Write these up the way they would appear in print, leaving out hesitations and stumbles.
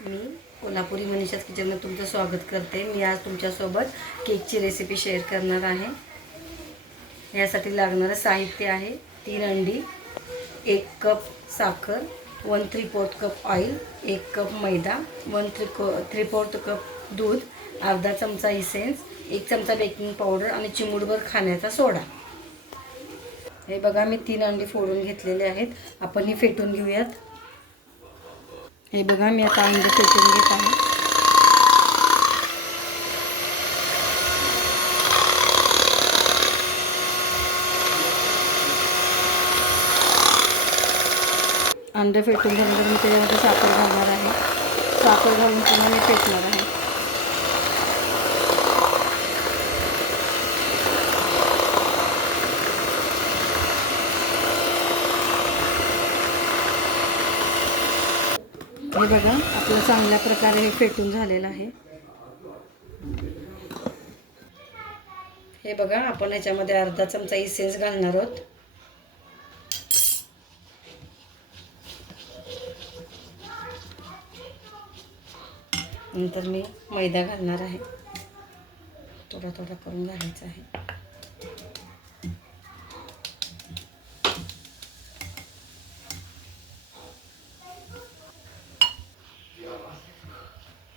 मी कोल्हापुरी मनीषाज किचनमध्ये तुमचं स्वागत करते। मी आज तुमच्यासोबत केकची रेसिपी शेअर करणार आहे। यासाठी लागणारं साहित्य आहे 3 अंडी, 1 कप साखर, 1/3 कप ऑइल, 1 कप मैदा, 1/3 कप दूध, अर्धा चमचा इसेन्स, 1 चमचा बेकिंग पावडर आणि चिमूटभर खाण्याचा सोडा। हे बघा मी 3 अंडी फोडून घेतलेले आहेत। आपण ही फेटून घेऊयात। हे बघा मी आता अंडी फेटून घेत आहे। अंडे फेटून झाल्यानंतर मी त्याच्यामध्ये साखर घालणार आहे। साखर घालून पुन्हा मी फेटणार आहे। हे बघा आपलं चांगल्या प्रकारे हे फेटून झालेलं आहे। हे बघा आपण याच्यामध्ये अर्धा चमचा इसेन्स घालणार आहोत। नंतर मी मैदा घालणार आहे। थोडा थोडा करून घालायचा आहे।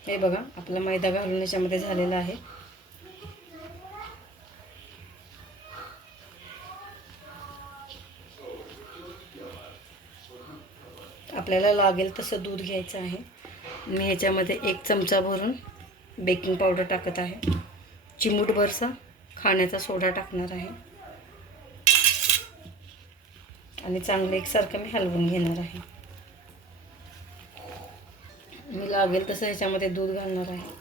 हे बघा आपला मैदा घालून याच्यामध्ये झालेला आहे। आपल्याला लागेल तसं दूध घ्यायचं आहे। मी ह्याच्यामध्ये 1 चमचा भरून बेकिंग पावडर टाकत आहे। चिमूटभरसा खाण्याचा सोडा टाकणार आहे आणि चांगले एकसारखं मी हलवून घेणार आहे। मी लागेल तसं ह्याच्यामध्ये दूध घालणार आहे।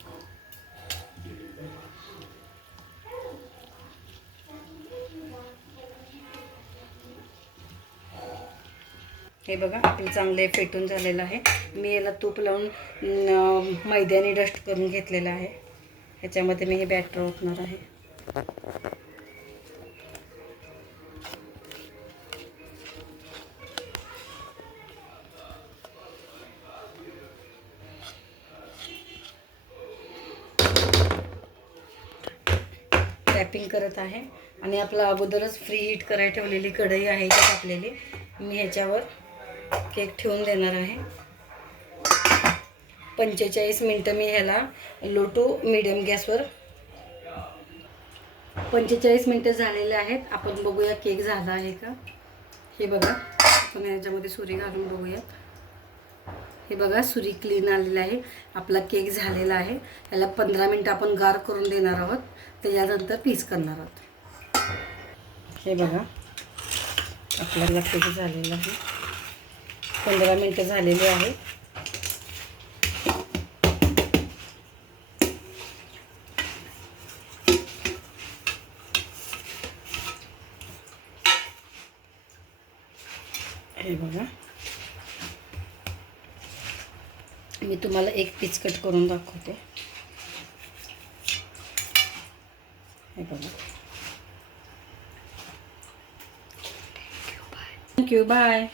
हे बघा आपलं चांगले फेटून झालेलं आहे। मी याला तूप लावून मैद्याने डस्ट करून घेतलेलं आहे। ह्याच्यामध्ये मी हे बॅटर ओतणार आहे। रॅपिंग करत आहे आणि आपला अगोदरच फ्री हीट करायला ठेवलेली कढई आहे इथे टाकलेली। मी ह्याच्यावर केक ठेवून देणार आहे। 45 मिनिटं मी ह्याला लो टू मीडियम गॅसवर 45 मिनिटं झालेले आहेत। आपण बघूया केक झाला आहे का। हे बघा आपण ह्याच्यामध्ये सुरी घालून बघूयात। हे बघा सुरी क्लीन आलेली आहे। आपला केक झालेला आहे। ह्याला 15 मिनिटं आपण गार करून देणार आहोत। त्याच्यानंतर पीस करणार आहोत। हे बघा आपल्याला केक झालेला आहे। 15 मिनिटं झालेली आहे। हे बघा मी तुम्हाला एक पीस कट करून दाखवते। हे बघा थँक्यू बाय।